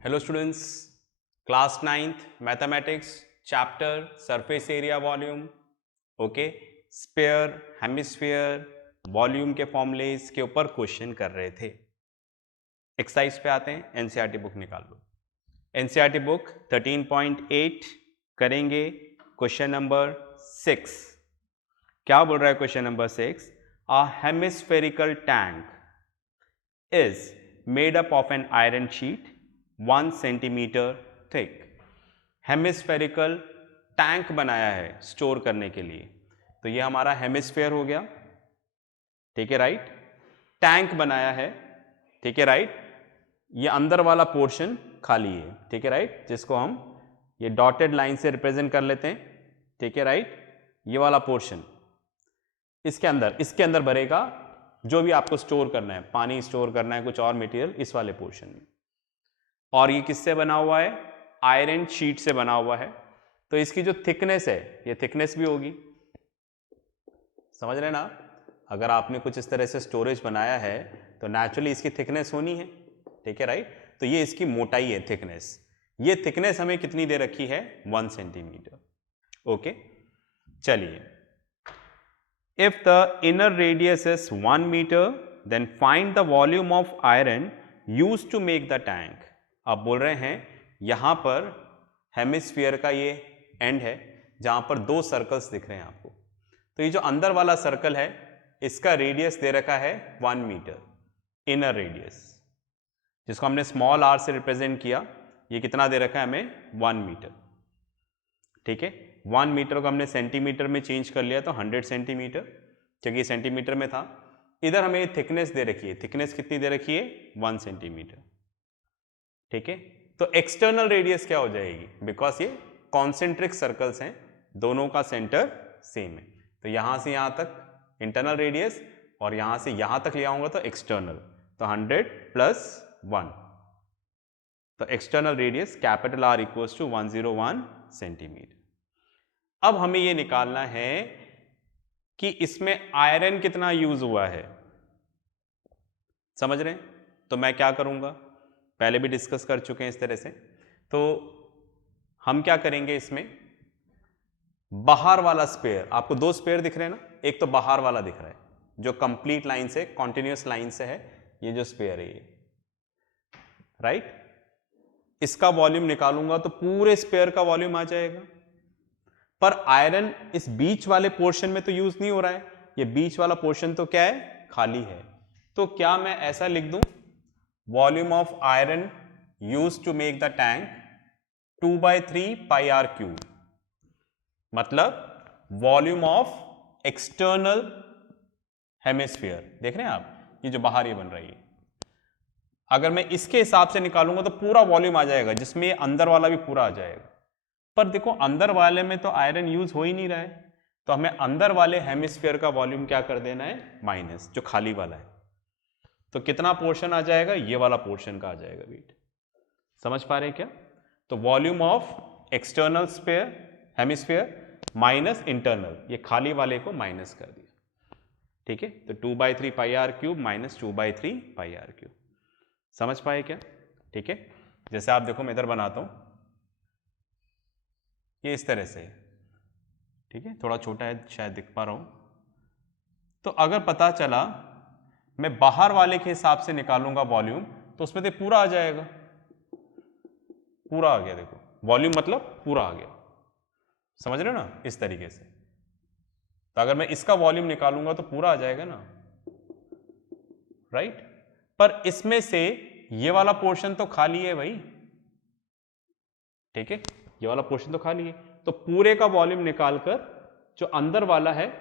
Hello students, class 9th mathematics chapter surface area volume. Okay, sphere, hemisphere, volume के formulas के ऊपर question कर रहे थे। एक्सरसाइज पे आते हैं। एनसीईआरटी बुक निकाल लो। एनसीईआरटी बुक 13.8 करेंगे क्वेश्चन नंबर 6। क्या बोल रहा है question number 6? A hemispherical tank is made up of an iron sheet 1 centimetre thick. Hemispherical tank बनाया है स्टोर करने के लिए, तो ये हमारा हेमिस्फेयर हो गया, ठीक है राइट। टैंक बनाया है, ठीक है राइट। ये अंदर वाला पोर्शन खाली है, ठीक है राइट, जिसको हम ये डॉटेड लाइन से रिप्रेजेंट कर लेते हैं, ठीक है राइट। ये वाला पोर्शन इसके अंदर भरेगा जो भी आपको स्टोर करना है, पानी स्टोर करना है, कुछ और मटेरियल इस वाले पोर्शन में। और ये किससे बना हुआ है? आयरन शीट से बना हुआ है, तो इसकी जो थिकनेस है ये थिकनेस भी होगी, समझ रहे ना। अगर आपने कुछ इस तरह से स्टोरेज बनाया है तो नेचुरली इसकी थिकनेस होनी है, ठीक है राइट। तो ये इसकी मोटाई है, थिकनेस। ये थिकनेस हमें कितनी दे रखी है? 1 सेंटीमीटर। ओके, चलिए। If the inner radius is 1 metre then find the volume of iron used to make the tank. अब बोल रहे हैं यहां पर हेमिस्फीयर का ये एंड है जहां पर दो सर्कल्स दिख रहे हैं आपको। तो ये जो अंदर वाला सर्कल है इसका रेडियस दे रखा है 1 मीटर, इनर रेडियस, जिसको हमने स्मॉल आर से रिप्रेजेंट किया। ये कितना दे रखा है हमें? 1 मीटर, ठीक है। 1 मीटर को हमने सेंटीमीटर में चेंज कर लिया तो 100 सेंटीमीटर, क्योंकि सेंटीमीटर में था। इधर हमें थिकनेस दे रखी है, थिकनेस कितनी दे रखी है? 1 सेंटीमीटर, ठीक है। तो एक्सटर्नल रेडियस क्या हो जाएगी? बिकॉज ये कॉन्सेंट्रिक सर्कल्स हैं, दोनों का सेंटर सेम है, तो यहां से यहां तक इंटरनल रेडियस और यहां से यहां तक ले आऊंगा तो एक्सटर्नल, तो 100 प्लस 1, तो external radius capital R equals to 101 centimetre. अब हमें यह निकालना है कि इसमें आयरन कितना यूज हुआ है, समझ रहे हैं। तो मैं क्या करूंगा, पहले भी डिस्कस कर चुके हैं इस तरह से। तो हम क्या करेंगे, इसमें बाहर वाला स्पेयर, आपको दो स्पेयर दिख रहे हैं ना, एक तो बाहर वाला दिख रहा है जो कंप्लीट लाइन से, कॉन्टिन्यूस लाइन से है, ये जो स्पेयर है ये, राइट। इसका वॉल्यूम निकालूंगा तो पूरे स्पेयर का वॉल्यूम आ जाएगा। पर आयरन इस बीच वाले पोर्शन में तो यूज नहीं हो रहा है, ये बीच वाला पोर्शन तो क्या है? खाली है। तो क्या मैं ऐसा लिख दूं, volume of iron use to make the tank 2/3 pi r cube, मतलब वॉल्यूम ऑफ एक्सटर्नल हेमिस्फीयर। देख रहे हैं आप, ये जो बाहर ये बन रही है, अगर मैं इसके हिसाब से निकालूंगा तो पूरा वॉल्यूम आ जाएगा, जिसमें ये अंदर वाला भी पूरा आ जाएगा। पर देखो अंदर वाले में तो आयरन यूज हो ही नहीं रहा है, तो हमें अंदर वाले हेमिस्फीयर का वॉल्यूम क्या कर देना है? माइनस, जो खाली वाला है। तो कितना पोर्शन आ जाएगा? ये वाला पोर्शन का आ जाएगा वेट। समझ पा रहे हैं क्या? तो volume of external sphere, hemisphere minus internal, ये खाली वाले को माइनस कर दिया, ठीक है। तो 2/3 pi r cube minus 2/3 pi r cube. समझ पाए क्या? ठीक है। जैसे आप देखो, मैं इधर बनाता हूं, ये इस तरह से, ठीक है, थोड़ा छोटा है शायद दिख पा रहा हूं। तो अगर पता चला मैं बाहर वाले के हिसाब से निकालूंगा वॉल्यूम, तो उसमें तो पूरा आ जाएगा, पूरा आ गया। देखो वॉल्यूम मतलब पूरा आ गया, समझ रहे हो ना, इस तरीके से। तो अगर मैं इसका वॉल्यूम निकालूंगा तो पूरा आ जाएगा ना, राइट। पर इसमें से ये वाला पोर्शन तो खाली है भाई, ठीक है, ये वाला पोर्शन तो खाली है, तो पूरे का वॉल्यूम निकालकर जो अंदर वाला है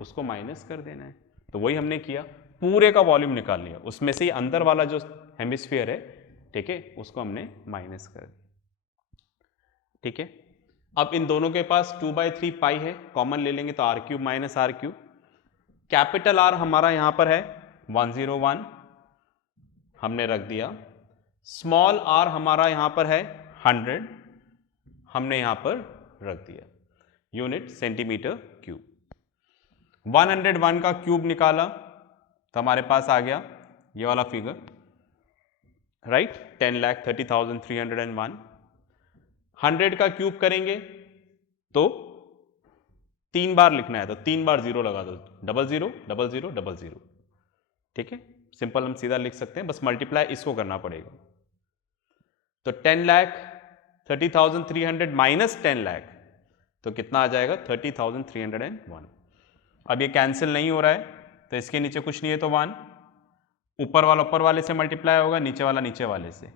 उसको माइनस कर देना है। तो वही हमने किया, पूरे का वॉल्यूम निकाल लिया, उसमें से अंदर वाला जो हेमिस्फीयर है, ठीक है, उसको हमने माइनस कर दिया, ठीक है। अब इन दोनों के पास 2/3 पाई है, कॉमन ले लेंगे तो R cube minus r cube. Capital R हमारा यहां पर है 101, हमने रख दिया। स्मॉल आर हमारा यहां पर है 100, हमने यहां पर रख दिया। Unit centimetre cube. 101 का क्यूब निकाला तो हमारे पास आ गया ये वाला फिगर, राइट, 10,30,301। 100 का क्यूब करेंगे तो 3 बार लिखना है, तो 3 बार 0 लगा दो, 00 00 00। ठीक है, सिंपल हम सीधा लिख सकते हैं, बस मल्टीप्लाई इसको करना पड़ेगा। तो 10,30,300 माइनस 10 लाख, तो कितना आ जाएगा 30,301। अब ये कैंसिल नहीं हो रहा है, तो इसके नीचे कुछ नहीं है तो 1, ऊपर वाले से मल्टीप्लाई होगा, नीचे वाला नीचे वाले से।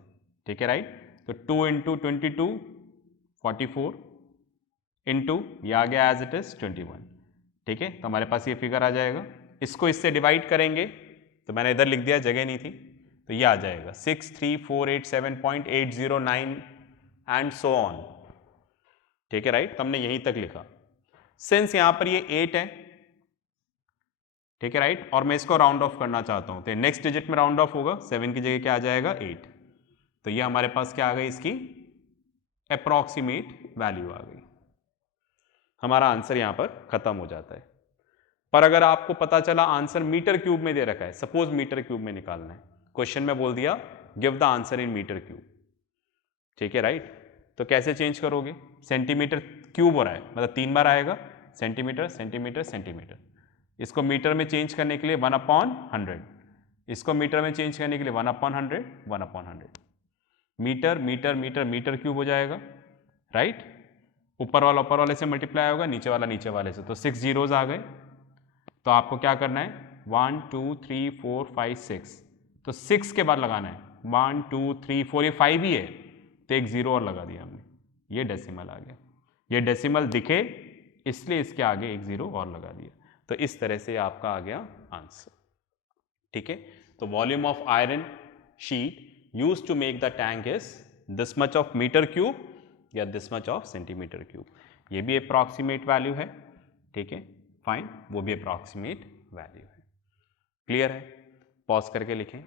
ठीक है, राइट। तो 2 इंटू 22 44 इंटू ये आ गया एज इट इज 21। ठीक है, तो हमारे पास ये फिगर आ जाएगा। इसको इससे डिवाइड करेंगे, तो मैंने इधर लिख दिया, जगह नहीं थी, तो ये आ जाएगा 63487.809 एंड सो ऑन। ठीक है, राइट, तो हमने यहीं तक लिखा। सिंस यहां पर ये 8 है, ठीक है, राइट, और मैं इसको राउंड ऑफ करना चाहता हूं, तो नेक्स्ट डिजिट में राउंड ऑफ होगा, 7 की जगह क्या आ जाएगा 8। तो ये हमारे पास क्या आ गई, इसकी अप्रॉक्सीमेट वैल्यू आ गई। हमारा आंसर यहां पर खत्म हो जाता है। पर अगर आपको पता चला आंसर मीटर क्यूब में दे रखा है, सपोज मीटर क्यूब में निकालना है, क्वेश्चन में बोल दिया give the answer in metre cube. ठीक है, राइट, तो कैसे चेंज करोगे, सेंटीमीटर क्यूब हो रहा है, मतलब 3 बार आएगा, सेंटीमीटर सेंटीमीटर सेंटीमीटर। इसको मीटर में चेंज करने के लिए 1/100, इसको मीटर में चेंज करने के लिए 1/100 1/100। Metre metre metre metre cube हो जाएगा, राइट। ऊपर वाले से मल्टीप्लाई होगा, नीचे वाले से, तो 6 जीरोज आ गए। तो आपको क्या करना है, 1 2 3 4 5 6, तो 6 के बाद लगाना है 1 2 3 4, ये 5 ही है, तो एक 0 और लगा दिया हमने, ये डेसिमल आ गया। ये डेसिमल दिखे इसलिए इसके आगे एक 0 और लगा दिया। तो इस तरह से आपका आ गया आंसर। ठीक है, तो volume of iron sheet used to make the tank is this much of metre cube या this much of centimetre cube. ये भी अप्रॉक्सीमेट वैल्यू है। ठीक है, फाइन, वो भी अप्रॉक्सीमेट वैल्यू है। क्लियर है, पॉज करके लिखें।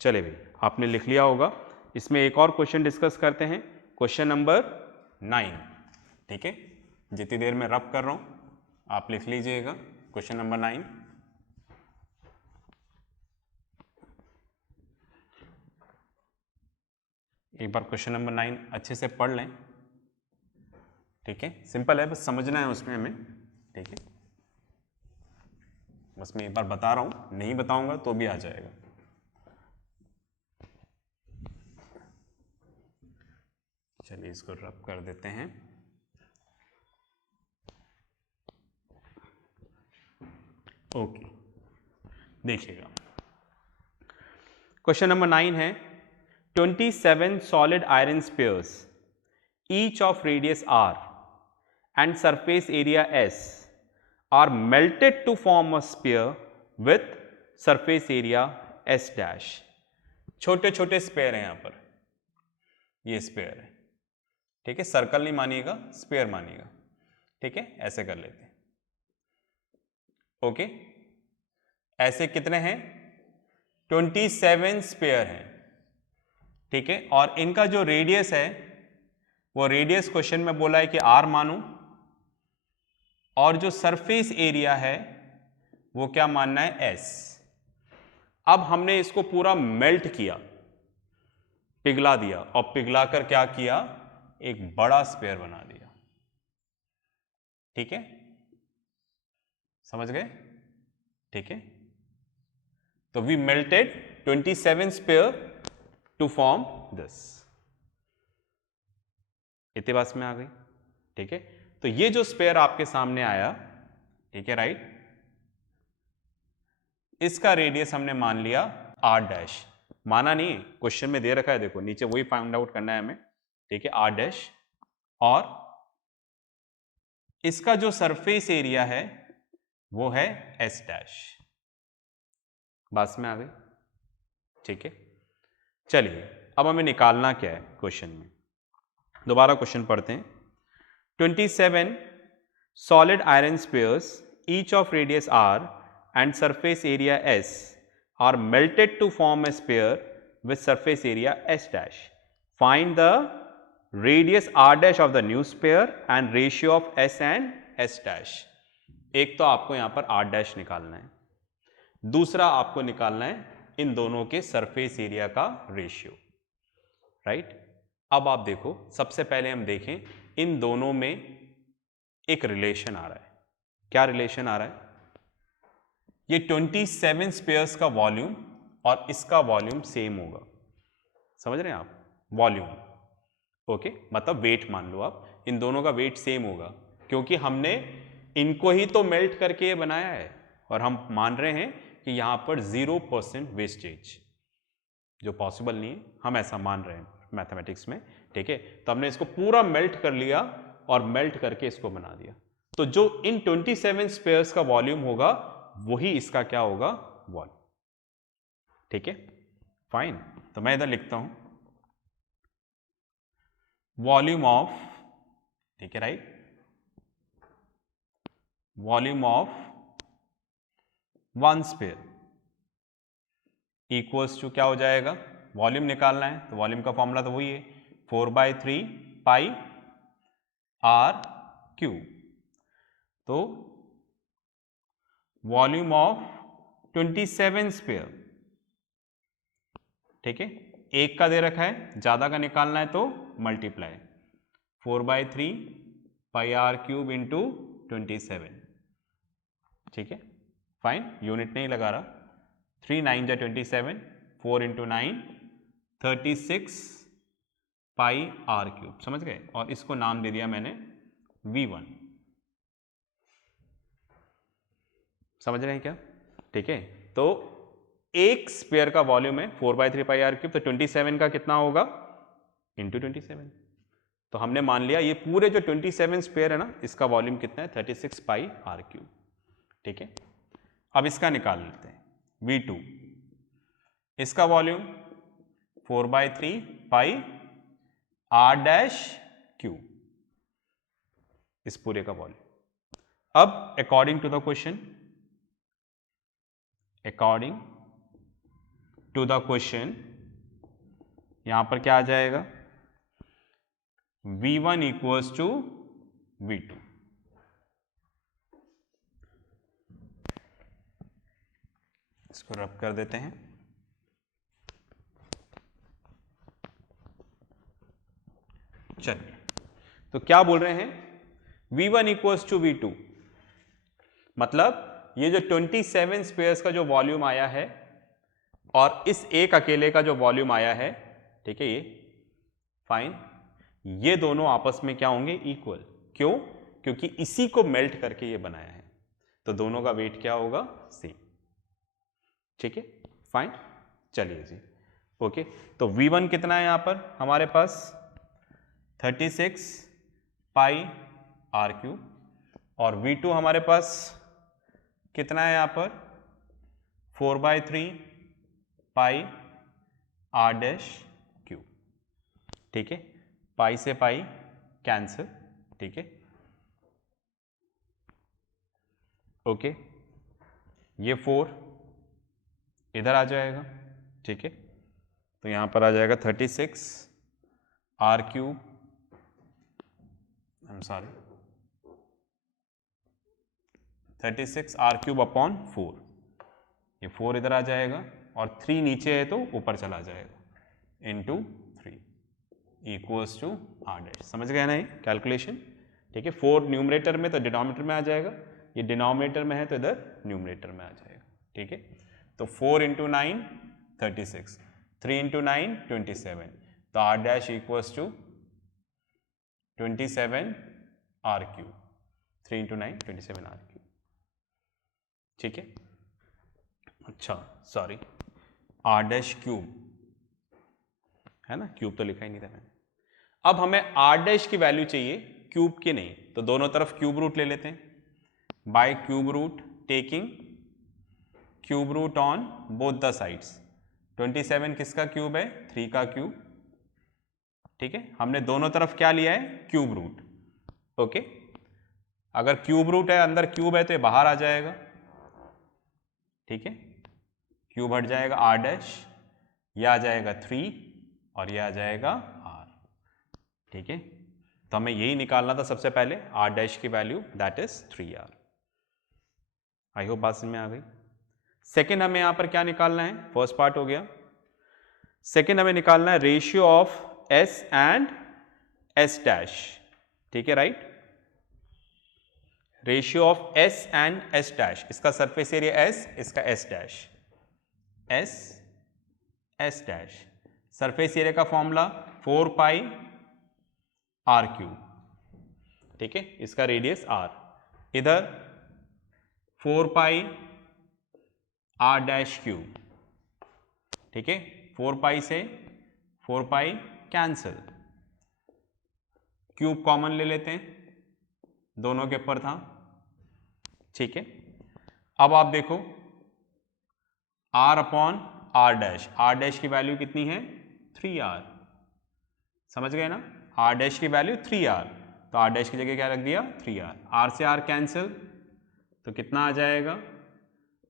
चले भाई, आपने लिख लिया होगा। इसमें एक और क्वेश्चन डिस्कस करते हैं, क्वेश्चन नंबर 9। ठीक है, जितनी देर में रब कर रहा हूं आप लिख लीजिएगा क्वेश्चन नंबर 9। एक बार क्वेश्चन नंबर 9 अच्छे से पढ़ लें। ठीक है, सिंपल है, बस समझना है उसमें हमें। ठीक है, बस मैं एक बार बता रहा हूं, नहीं बताऊंगा तो भी आ जाएगा। चलिए इसको रब कर देते हैं। ओके, देखिएगा क्वेश्चन नंबर 9 है 27 solid iron spheres each of radius r and surface area s are melted to form a sphere with surface area s dash। छोटे छोटे स्पेयर हैं यहां पर, ये स्पेयर है। ठीक है, सर्कल नहीं मानिएगा, स्पेयर मानिएगा। ठीक है, ऐसे कर लेते हैं। ओके, ऐसे कितने हैं, 27 स्पेयर हैं। ठीक है, और इनका जो रेडियस है वो रेडियस क्वेश्चन में बोला है कि r मानो, और जो सरफेस एरिया है वो क्या मानना है, s। अब हमने इसको पूरा मेल्ट किया, पिघला दिया, और पिघलाकर क्या किया, एक बड़ा स्पेयर बना दिया। ठीक है, समझ गए। ठीक है, तो we melted 27 sphere to form this. इतने बात में आ गई। ठीक है, तो ये जो स्पेयर आपके सामने आया, ठीक है, राइट, इसका रेडियस हमने मान लिया r डैश। माना नहीं, क्वेश्चन में दे रखा है, देखो नीचे वही फाइंड आउट करना है हमें। ठीक है, r डैश, और इसका जो सरफेस एरिया है वो है s डैश। बात में आ गई। ठीक है, चलिए अब हमें निकालना क्या है क्वेश्चन में। दोबारा क्वेश्चन पढ़ते हैं। 27 solid iron spheres each of radius r and surface area s are melted to form a sphere with surface area s dash. Find the radius r dash of the new sphere and ratio of s and s dash। एक तो आपको यहां पर r dash निकालना है, दूसरा आपको निकालना है इन दोनों के सरफेस एरिया का रेशियो, राइट। अब आप देखो, सबसे पहले हम देखें इन दोनों में एक रिलेशन आ रहा है। क्या रिलेशन आ रहा है? ये 27 स्पेयर्स का वॉल्यूम और इसका वॉल्यूम सेम होगा, समझ रहे हैं आप? वॉल्यूम, ओके, मतलब वेट मान लो आप, इन दोनों का वेट सेम होगा क्योंकि हमने इनको ही तो मेल्ट करके ये बनाया है और हम मान रहे हैं कि यहां पर 0% वेस्टेज, जो पॉसिबल नहीं है, हम ऐसा मान रहे हैं मैथमेटिक्स में, ठीक है। तो हमने इसको पूरा मेल्ट कर लिया और मेल्ट करके इसको बना दिया। तो जो इन 27 स्पेयर्स का वॉल्यूम होगा वही इसका क्या होगा? वॉल्यूम, ठीक है, फाइन। तो मैं इधर लिखता हूं वॉल्यूम ऑफ, ठीक है, right, volume of one sphere equals to क्या हो जाएगा? वॉल्यूम निकालना है तो वॉल्यूम का फॉर्मूला तो वही है 4/3 पाई आर क्यूब। तो वॉल्यूम ऑफ 27 स्पेयर, ठीक है, एक का दे रखा है, ज्यादा का निकालना है तो multiply 4/3 pi r cube into 27, ठीक है, फाइन। यूनिट नहीं लगा रहा, 3 9 जा 27, 4 इंटू 9 36 पाई आर क्यूब, समझ गए। और इसको नाम दे दिया मैंने V1, समझ रहे हैं क्या? ठीक है, तो एक स्पेयर का वॉल्यूम है 4/3 पाई आर क्यूब, तो 27 का कितना होगा? इंटू 27। तो हमने मान लिया ये पूरे जो 27 स्पेयर है ना, इसका वॉल्यूम कितना है? 36 पाई आर क्यूब, ठीक है। अब इसका निकाल लेते हैं V2, इसका volume 4/3 pi r dash cube, इस पूरे का वॉल्यूम। अब according to the question, according to the question यहां पर क्या आ जाएगा? V1 equals to V2। इसको रब कर देते हैं। चलिए, तो क्या बोल रहे हैं? V1 इक्वल्स टू V2, मतलब ये जो 27 स्पेयर्स का जो वॉल्यूम आया है और इस एक अकेले का जो वॉल्यूम आया है, ठीक है, ये फाइन, ये दोनों आपस में क्या होंगे? इक्वल। क्यों? क्योंकि इसी को मेल्ट करके ये बनाया है, तो दोनों का वेट क्या होगा? सेम, ठीक है, फाइन। चलिए जी, ओके। तो V1 कितना है यहां पर हमारे पास? 36 पाई आर क्यूब, और V2 हमारे पास कितना है यहां पर? 4/3 पाई आर डैश क्यूब, ठीक है, पाई से पाई कैंसिल, ठीक है, ओके। ये 4 इधर आ जाएगा, ठीक है, तो यहां पर आ जाएगा 36 r cube, I am sorry, 36 r cube upon 4, ये 4 इधर आ जाएगा और 3 नीचे है तो ऊपर चला जाएगा, into 3 equals to r dash. समझ गए ना ये कैलकुलेशन? ठीक है, 4 न्यूमरेटर में तो डिनोमिनेटर में आ जाएगा, ये डिनोमिनेटर में है तो इधर न्यूमरेटर में आ जाएगा, ठीक है। तो 4 इंटू 9 36, 3 इंटू 9 27, तो r dash equals to 27 r cube, 3 into 9 27 r cube, ठीक है। अच्छा सॉरी, आर डैश क्यूब है ना, क्यूब तो लिखा ही नहीं था मैंने। अब हमें आर डैश की वैल्यू चाहिए, क्यूब की नहीं, तो दोनों तरफ क्यूब रूट ले लेते हैं। By cube root taking cube root on both the sides. 27 किसका क्यूब है? 3 का क्यूब, ठीक है। हमने दोनों तरफ क्या लिया है? Cube root, okay. अगर क्यूब रूट है, अंदर क्यूब है तो ये बाहर आ जाएगा, ठीक है, क्यूब हट जाएगा, आर डैश, यह आ जाएगा 3 और यह आ जाएगा आर, ठीक है। तो हमें यही निकालना था सबसे पहले, आर डैश की value, that is 3R। I hope बात समझ में आ गई। सेकेंड हमें यहाँ पर क्या निकालना है, फर्स्ट पार्ट हो गया। सेकेंड हमें निकालना है ratio of S and S dash, ठीक है right. Ratio of S and S dash, इसका सरफेस एरिया एस, इसका S dash, S S dash. Surface area का फॉर्मूला 4 पाई आर क्यूब, ठीक है, इसका रेडियस आर, इधर 4 पाई आर डैश क्यूब, ठीक है। 4 पाई से 4 पाई कैंसिल, क्यूब कॉमन ले लेते हैं, दोनों के ऊपर था, ठीक है। अब आप देखो r upon r dash, r dash की वैल्यू कितनी है 3r, समझ गए ना, आर डैश की वैल्यू 3r, तो आर डैश की जगह क्या रख दिया 3r, r से r कैंसिल, तो कितना आ जाएगा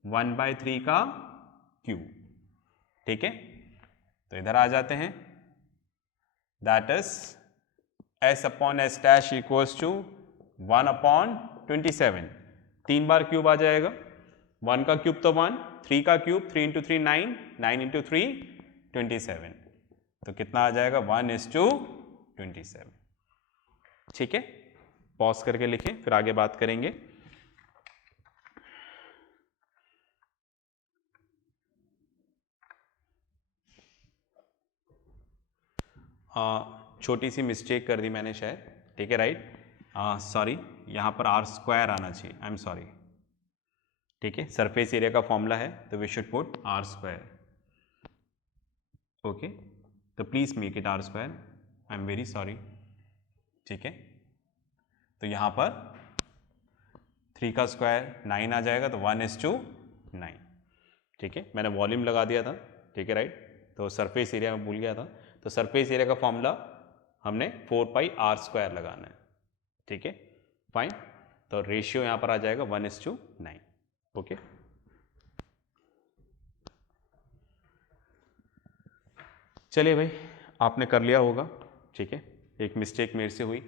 1/3 का क्यूब, ठीक है। तो इधर आ जाते हैं, that is s upon s dash equals to 1/27, 3 बार क्यूब आ जाएगा, 1 का क्यूब तो 1, 3 का क्यूब 3 × 3 9, 9 × 3 27, तो कितना आ जाएगा 1:27, ठीक है। पॉज करके लिखें, फिर आगे बात करेंगे। छोटी सी मिस्टेक कर दी मैंने शायद, ठीक है राइट, सॉरी, यहाँ पर r² आना चाहिए, आई एम सॉरी, ठीक है। सरफेस एरिया का फॉर्मूला है तो we should put r², okay, तो please make it r², I am very sorry, ठीक है। तो यहाँ पर 3 का स्क्वायर 9 आ जाएगा, तो 1:9, ठीक है। मैंने वॉल्यूम लगा दिया था, ठीक है राइट, तो सरफेस एरिया में भूल गया था, तो सरफेस एरिया का फॉर्मूला हमने 4 पाई r² लगाना है, ठीक है, फाइन। तो रेशियो यहाँ पर आ जाएगा 1:9, ओके। चलिए भाई, आपने कर लिया होगा, ठीक है, एक मिस्टेक मेरे से हुई,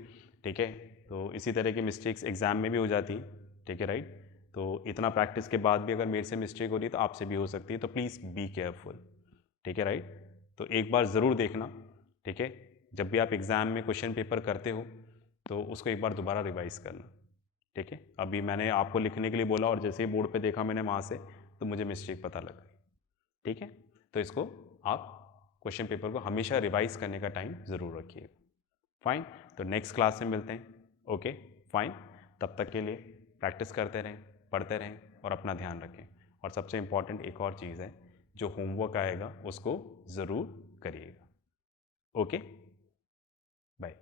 ठीक है, तो इसी तरह की मिस्टेक्स एग्जाम में भी हो जाती हैं, ठीक है राइट। तो इतना प्रैक्टिस के बाद भी अगर मेरे से मिस्टेक हो रही है तो आपसे भी हो सकती है, तो प्लीज़ बी केयरफुल, ठीक है राइट। तो एक बार ज़रूर देखना, ठीक है, जब भी आप एग्ज़ाम में क्वेश्चन पेपर करते हो तो उसको एक बार दोबारा रिवाइज़ करना, ठीक है। अभी मैंने आपको लिखने के लिए बोला और जैसे ही बोर्ड पे देखा मैंने वहाँ से, तो मुझे मिस्टेक पता लग गई, ठीक है। तो इसको आप क्वेश्चन पेपर को हमेशा रिवाइज़ करने का टाइम ज़रूर रखिएगा, फाइन। तो नेक्स्ट क्लास में मिलते हैं, ओके फाइन। तब तक के लिए प्रैक्टिस करते रहें, पढ़ते रहें और अपना ध्यान रखें। और सबसे इम्पॉर्टेंट एक और चीज़ है, जो होमवर्क आएगा उसको ज़रूर करिएगा, ओके, बाय।